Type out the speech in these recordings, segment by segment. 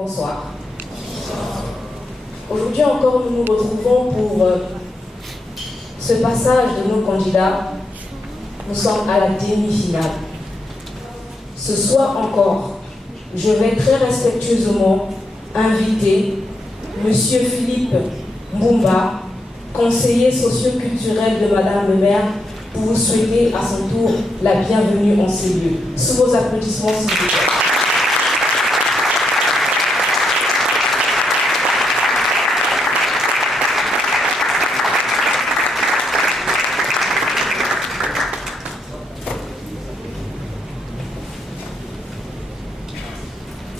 Bonsoir. Aujourd'hui encore, nous nous retrouvons pour ce passage de nos candidats. Nous sommes à la demi-finale. Ce soir encore, je vais très respectueusement inviter M. Philippe Mbumba, conseiller socio-culturel de Madame le maire, pour vous souhaiter à son tour la bienvenue en ces lieux. Sous vos applaudissements, s'il vous plaît.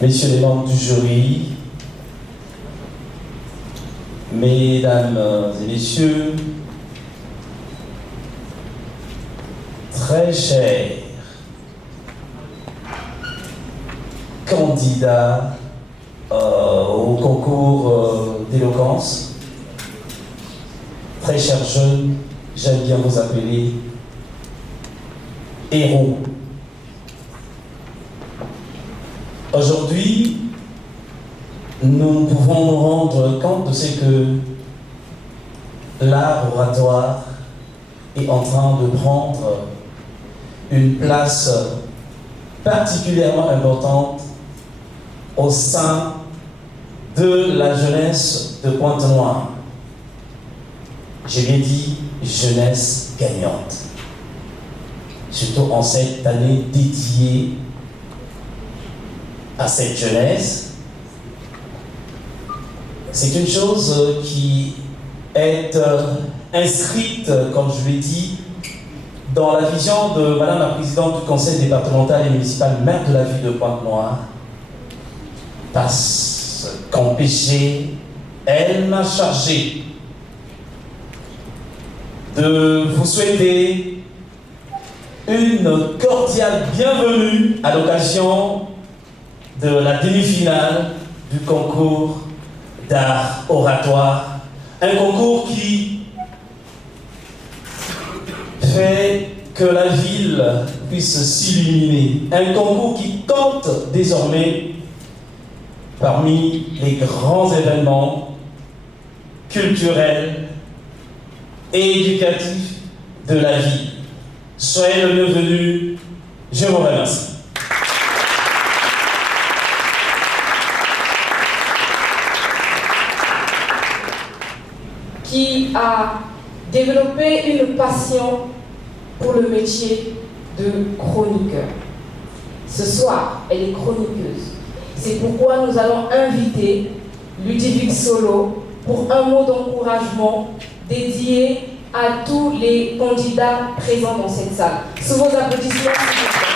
Messieurs les membres du jury, mesdames et messieurs, très chers candidats au concours d'éloquence, très chers jeunes, j'aime bien vous appeler héros. Aujourd'hui, nous pouvons nous rendre compte de ce que l'art oratoire est en train de prendre une place particulièrement importante au sein de la jeunesse de Pointe-Noire. J'ai bien dit jeunesse gagnante, surtout en cette année dédiée à cette jeunesse. C'est une chose qui est inscrite, comme je l'ai dit, dans la vision de Madame la Présidente du Conseil départemental et municipal, maire de la ville de Pointe-Noire, parce qu'en péché, elle m'a chargé de vous souhaiter une cordiale bienvenue à l'occasion de la demi-finale du concours d'art oratoire. Un concours qui fait que la ville puisse s'illuminer. Un concours qui compte désormais parmi les grands événements culturels et éducatifs de la ville. Soyez le bienvenu. Je vous remercie. Qui a développé une passion pour le métier de chroniqueur. Ce soir, elle est chroniqueuse. C'est pourquoi nous allons inviter Ludovic Solo pour un mot d'encouragement dédié à tous les candidats présents dans cette salle. Sous vos applaudissements, s'il vous plaît.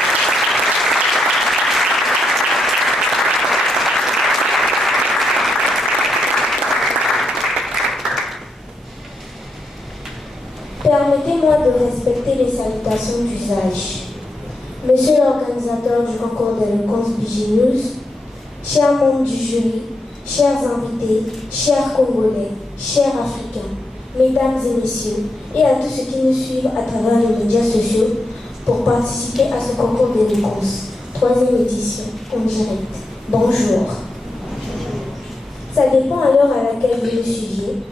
Permettez-moi de respecter les salutations d'usage. Monsieur l'organisateur du concours d'éloquence BG-News, chers membres du jury, chers invités, chers Congolais, chers Africains, mesdames et messieurs, et à tous ceux qui nous suivent à travers les médias sociaux pour participer à ce concours d'éloquence, 3e édition, en direct. Bonjour. Ça dépend à l'heure à laquelle vous le suiviez.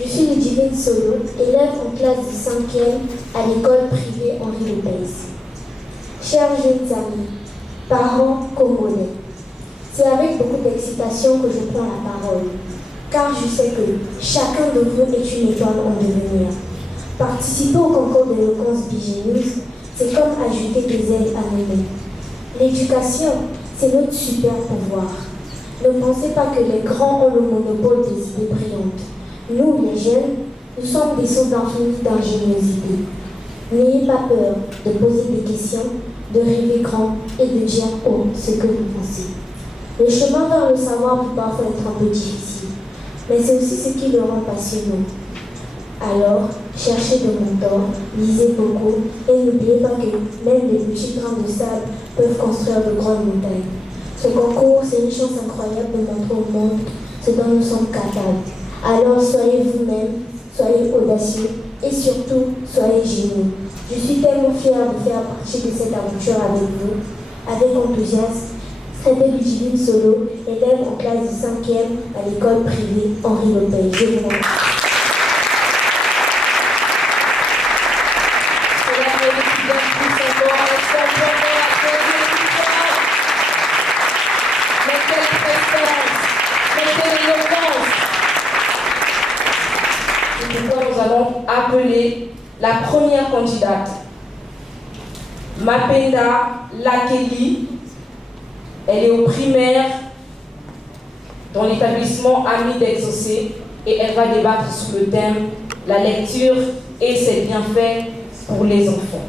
Je suis Ludovic Solo, élève en classe de 5e à l'école privée Henri Lopez. Chers jeunes amis, parents congolais, c'est avec beaucoup d'excitation que je prends la parole, car je sais que chacun de vous est une étoile en devenir. Participer au concours d'éloquence BG-News, c'est comme ajouter des ailes à nos mains. L'éducation, c'est notre super pouvoir. Ne pensez pas que les grands ont le monopole des idées brillantes. Nous, les jeunes, nous sommes des sources d'infinies d'ingéniosité. N'ayez pas peur de poser des questions, de rêver grand et de dire haut ce que vous pensez. Le chemin vers le savoir peut parfois être un peu difficile, mais c'est aussi ce qui le rend passionnant. Alors, cherchez de mentors, lisez beaucoup et n'oubliez pas que même les petits grains de sable peuvent construire de grandes montagnes. Ce concours, c'est une chance incroyable de montrer au monde ce dont nous sommes capables. Alors soyez vous-même, soyez audacieux et surtout soyez géniaux. Je suis tellement fière de faire partie de cette aventure avec vous, avec enthousiasme. C'était Ludivine Solo, élève en classe de 5e à l'école privée Henri Lopez. Je vous remercie. C'est pourquoi nous allons appeler la première candidate, Mapenda Lakeli. Elle est au primaire dans l'établissement Amis d'Exaucé et elle va débattre sur le thème la lecture et ses bienfaits pour les enfants.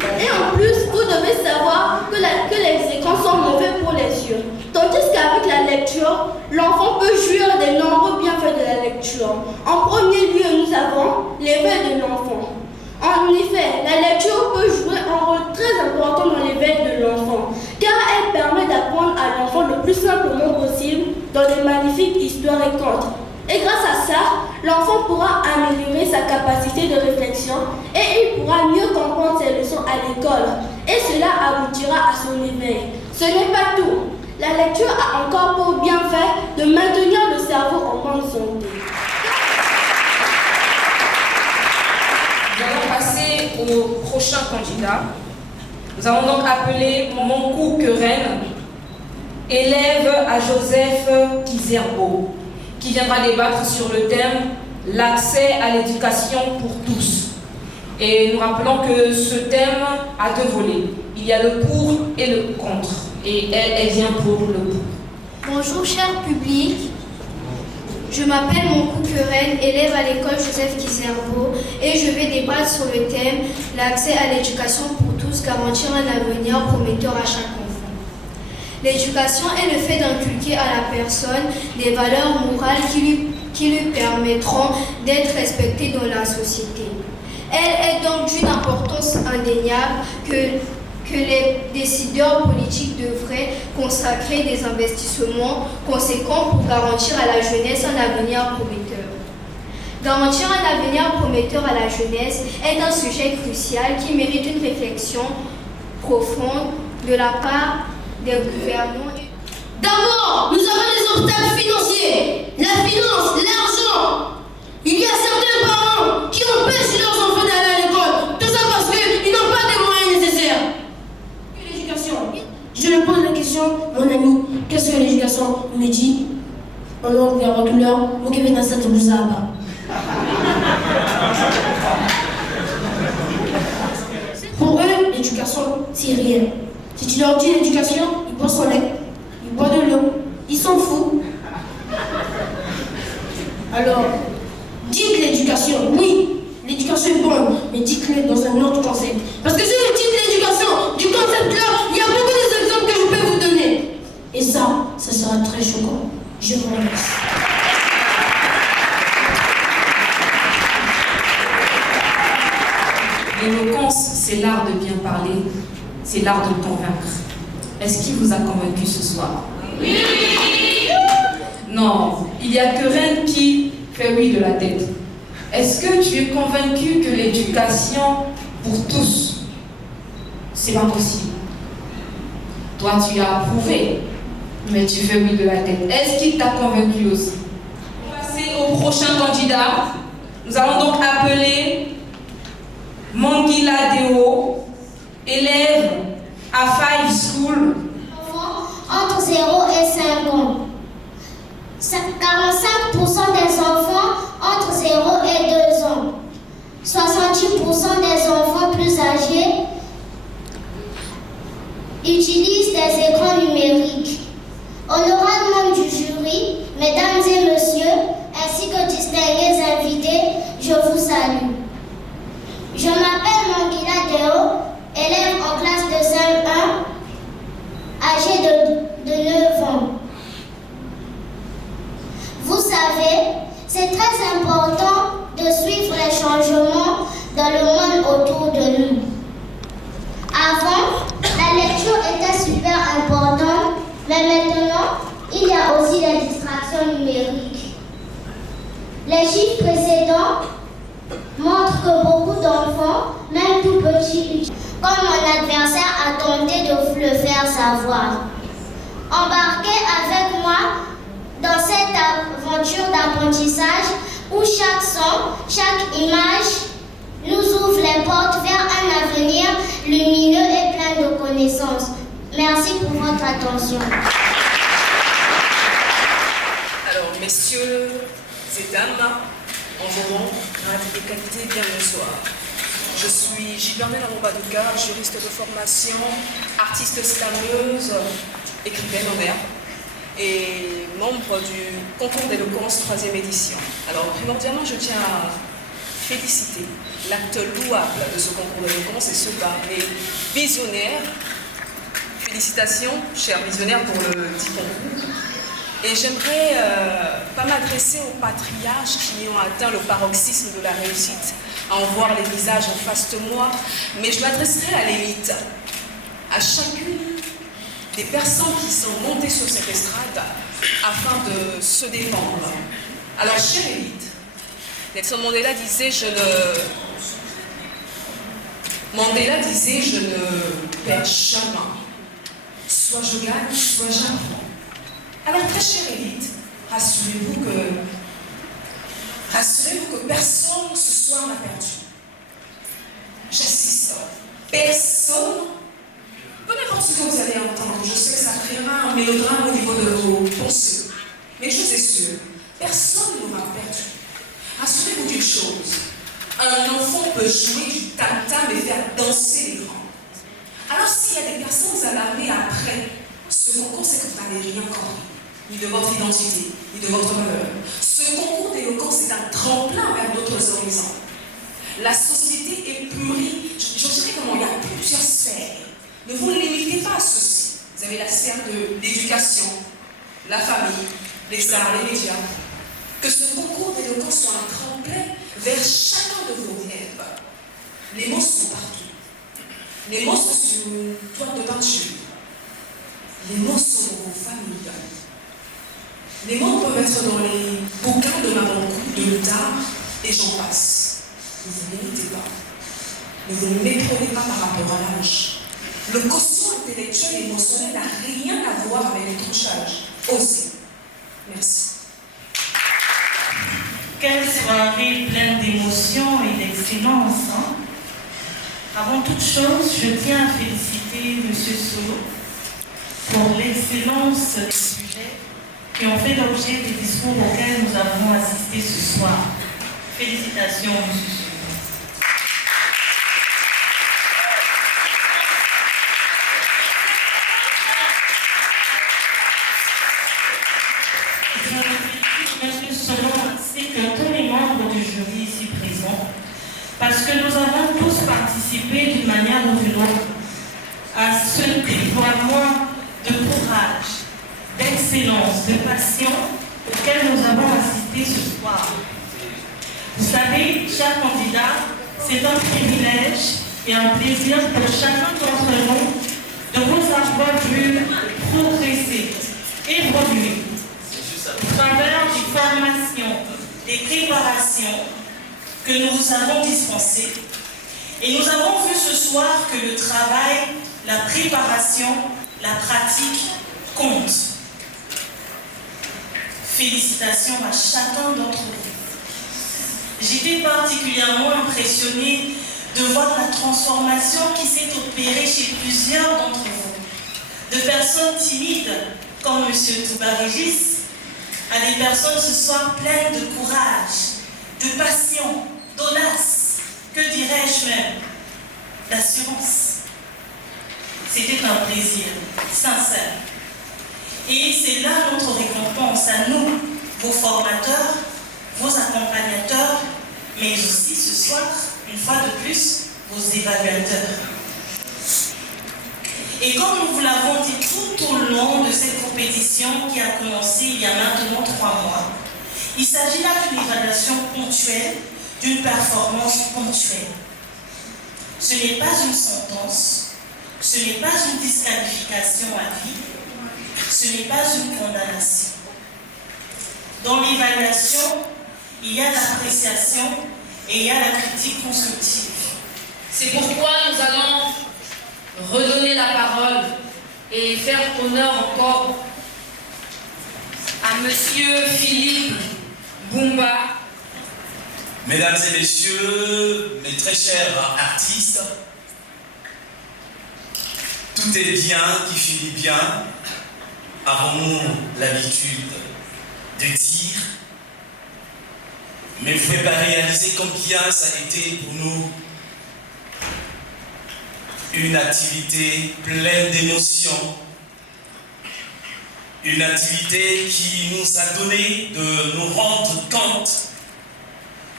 Et en plus, vous devez savoir que les écrans sont mauvais pour les yeux. Tandis qu'avec la lecture, l'enfant peut jouir des nombreux bienfaits de la lecture. En premier lieu, nous avons l'éveil de l'enfant. En effet, la lecture peut jouer un rôle très important dans l'éveil de l'enfant, car elle permet d'apprendre à l'enfant le plus simplement possible dans des magnifiques histoires et contes. Et grâce à ça, l'enfant pourra améliorer sa capacité de réflexion et il pourra mieux comprendre ses leçons à l'école. Et cela aboutira à son éveil. Ce n'est pas tout. La lecture a encore pour bienfait de maintenir le cerveau en bonne santé. Nous allons passer au prochain candidat. Nous allons donc appeler Monkou Keren, élève à Joseph Kizerbo, qui viendra débattre sur le thème l'accès à l'éducation pour tous. Et nous rappelons que ce thème a deux volets. Il y a le pour et le contre. Et elle vient pour le pour. Bonjour cher public, je m'appelle Monkou Keren, élève à l'école Joseph Kizerbo et je vais débattre sur le thème l'accès à l'éducation pour tous, garantir un avenir prometteur à chaque enfant. L'éducation est le fait d'inculquer à la personne des valeurs morales qui lui permettront d'être respectée dans la société. Elle est donc d'une importance indéniable que les décideurs politiques devraient consacrer des investissements conséquents pour garantir à la jeunesse un avenir prometteur. Garantir un avenir prometteur à la jeunesse est un sujet crucial qui mérite une réflexion profonde de la part des gouvernants. D'abord, nous avons les obstacles financiers, la finance, l'argent. Il y a certains parents qui empêchent leurs enfants d'aller à l'école, tout ça parce qu'ils n'ont pas les moyens nécessaires. Et l'éducation? Je me pose la question, mon ami, qu'est-ce que l'éducation? Il me dit, en langue vernaculeur, vous qui venez dans cette bousaba. Pour eux, l'éducation, c'est rien. Si tu leur dis l'éducation, ils boivent son lait, ils boivent de l'eau, ils s'en foutent. Alors, dites l'éducation, oui, l'éducation est bonne, mais dites-le dans un autre concept. Parce que si vous dites l'éducation du concept-là, il y a beaucoup d'exemples que je peux vous donner. Et ça sera très choquant. Je vous remercie. L'éloquence, c'est l'art de bien parler, c'est l'art de convaincre. Est-ce qu'il vous a convaincu ce soir? Oui! Non, il y a que Rennes qui fait oui de la tête. Est-ce que tu es convaincu que l'éducation pour tous, c'est pas possible? Toi, tu as approuvé, mais tu fais oui de la tête. Est-ce qu'il t'a convaincu aussi? On va passer au prochain candidat. Nous allons donc appeler Mangila Deo, élève à Five School. Entre 0 et 5 ans. 45% des enfants entre 0 et 2 ans. 68% des enfants plus âgés utilisent des écrans numériques. Honorables membres du jury, mesdames et messieurs, ainsi que distingués invités, je vous salue. Je m'appelle Mangila Deo, élève en classe de CM1, âgée de 9 ans. Vous savez, c'est très important de suivre les changements dans le monde autour de nous. Avant, la lecture était super importante, mais maintenant, il y a aussi les distractions numériques. Les chiffres précédents montrent que beaucoup d'enfants, même tout petits, comme mon adversaire a tenté de le faire savoir, Embarquez avec moi dans cette aventure d'apprentissage où chaque son, chaque image nous ouvre les portes vers un avenir lumineux et plein de connaissances. Merci pour votre attention. Alors, messieurs et dames, en moment, grade et qualité, bien bonsoir. Je suis Gilbernelle Amoubadouka, juriste de formation, artiste slameuse, écrivaine en herbe et membre du concours d'éloquence 3e édition. Alors, primordialement, je tiens à féliciter l'acte louable de ce concours d'éloquence et ce par les visionnaires. Félicitations, chers visionnaires, pour le dit concours. Et j'aimerais pas m'adresser aux patriarches qui ont atteint le paroxysme de la réussite, à en voir les visages en face de moi, mais je m'adresserai à l'élite, à chacune des personnes qui sont montées sur cette estrade afin de se défendre. Alors, chère élite, Nelson Mandela disait je ne perds jamais. Soit je gagne, soit j'apprends. Alors, très chère élite, rassurez-vous que personne ce soir n'a perdu. J'insiste, personne, peu importe ce que vous allez entendre, je sais que ça créera un mélodrame au niveau de vos pensées, mais je suis sûre, personne n'aura perdu. Rassurez-vous d'une chose, un enfant peut jouer du tam-tam et faire danser les grands. Alors s'il y a des personnes alarmées après ce concours, c'est que vous n'avez rien compris, ni de votre identité, ni de votre valeur. Ce concours d'éloquence est un tremplin vers d'autres horizons. La société est plurie, je dirais comment, il y a plusieurs sphères. Ne vous limitez pas à ceci. Vous avez la sphère de l'éducation, la famille, les arts, les médias. Que ce concours d'éloquence soit un tremplin vers chacun de vos rêves. Les mots sont partout. Les mots sont sur une toile de peinture. Les mots sont dans vos familles. Les mots peuvent être dans les bouquins de Maman Cou, de Loutard, et j'en passe. Ne vous limitez pas. Ne vous méprenez pas par rapport à l'âge. Le quotient intellectuel et émotionnel n'a rien à voir avec les touchages. Osez. Merci. Quelle soirée pleine d'émotions et d'excellence. Hein? Avant toute chose, je tiens à féliciter M. Solo pour l'excellence des sujets qui ont fait l'objet des discours auxquels nous avons assisté ce soir. Félicitations, M. Solo. Parce que nous avons tous participé d'une manière ou d'une autre à ce déploiement de courage, d'excellence, de passion auquel nous avons assisté ce soir. Vous savez, chaque candidat, c'est un privilège et un plaisir pour chacun d'entre nous de vous avoir vu progresser, évoluer au travers des formations, des préparations que nous vous avons dispensé. Et nous avons vu ce soir que le travail, la préparation, la pratique comptent. Félicitations à chacun d'entre vous. J'étais particulièrement impressionnée de voir la transformation qui s'est opérée chez plusieurs d'entre vous. De personnes timides, comme M. Touba-Régis, à des personnes ce soir pleines de courage, de passion, d'audace, que dirais-je même, d'assurance. C'était un plaisir sincère. Et c'est là notre récompense à nous, vos formateurs, vos accompagnateurs, mais aussi ce soir, une fois de plus, vos évaluateurs. Et comme nous vous l'avons dit tout au long de cette compétition qui a commencé il y a maintenant 3 mois, il s'agit là d'une évaluation ponctuelle, d'une performance ponctuelle. Ce n'est pas une sentence, ce n'est pas une disqualification à vie, ce n'est pas une condamnation. Dans l'évaluation, il y a l'appréciation et il y a la critique constructive. C'est pourquoi nous allons redonner la parole et faire honneur encore à Monsieur Philippe Bumba. Mesdames et messieurs, mes très chers artistes, tout est bien qui finit bien. Avons-nous l'habitude de dire? Mais vous ne pouvez pas réaliser combien ça a été pour nous une activité pleine d'émotions, une activité qui nous a donné de nous rendre compte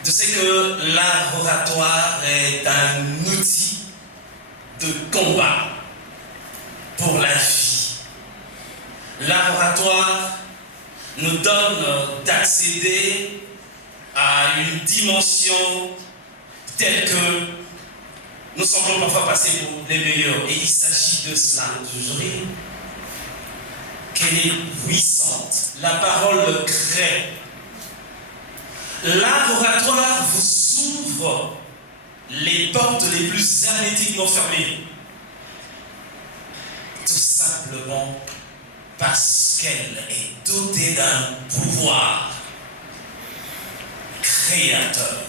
de ce que l'art oratoire est un outil de combat pour la vie. L'art oratoire nous donne d'accéder à une dimension telle que nous semblons parfois passer pour les meilleurs. Et il s'agit de cela, toujours qu'elle est puissante. La parole crée. L'art oratoire vous ouvre les portes les plus hermétiquement fermées. Tout simplement parce qu'elle est dotée d'un pouvoir créateur.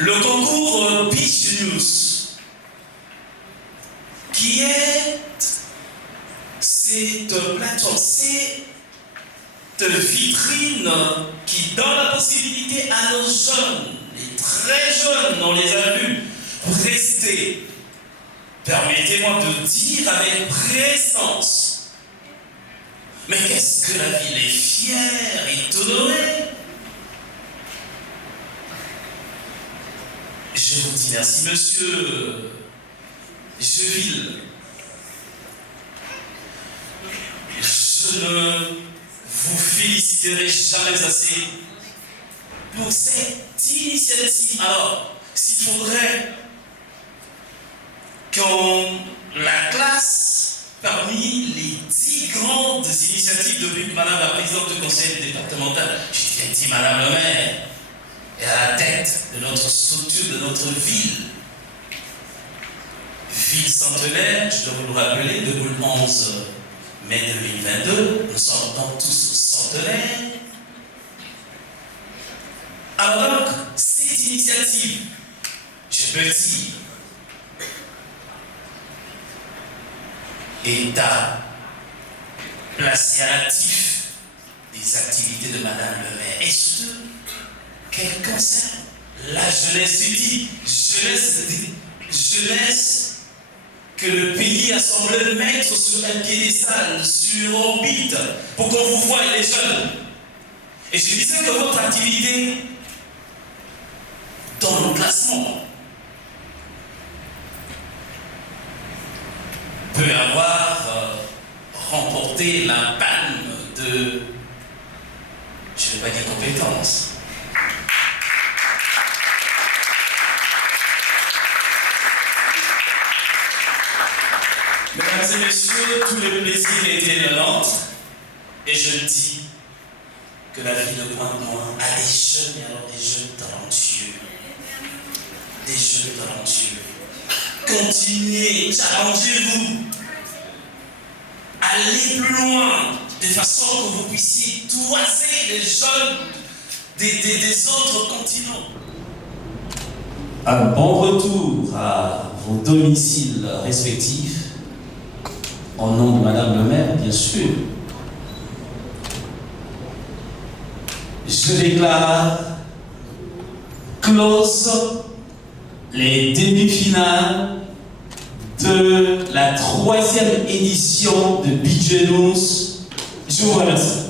Le concours Beach News, qui est cette plateforme, cette vitrine qui donne la possibilité à nos jeunes, les très jeunes, on les a vus, rester. Permettez-moi de dire avec présence, mais qu'est-ce que la ville est fière et honorée. Je vous dis merci, monsieur Jeville. Je ne vous féliciterai jamais assez pour cette initiative. Alors, s'il faudrait qu'on la classe parmi les 10 grandes initiatives depuis que Madame la présidente du conseil départemental, j'ai dit Madame le maire, est à la tête de notre structure, de notre ville. Ville centenaire, je dois vous le rappeler, depuis le 11 mai 2022, nous sommes donc tous centenaires. Alors donc, cette initiative, je peux dire, est à placer à l'actif des activités de Madame le maire. Et surtout, qu'elle concerne la jeunesse. Je dis jeunesse que le pays a semblé mettre sur un piédestal, sur orbite, pour qu'on vous voie les jeunes. Et je disais que votre activité, dans le classement, peut avoir remporté la palme de, je ne vais pas dire compétence. Mesdames et messieurs, tout le plaisir était le nôtre. Et je dis que la ville de Pointe-Noire a des jeunes, et alors des jeunes talentueux. Des jeunes talentueux. Continuez, challengez-vous. Allez plus loin, de façon que vous puissiez toiser les jeunes des autres continents. Un bon retour à vos domiciles respectifs. Au nom de Madame le maire, bien sûr. Je déclare close les demi-finales de la 3e édition de Beach News. Je vous remercie.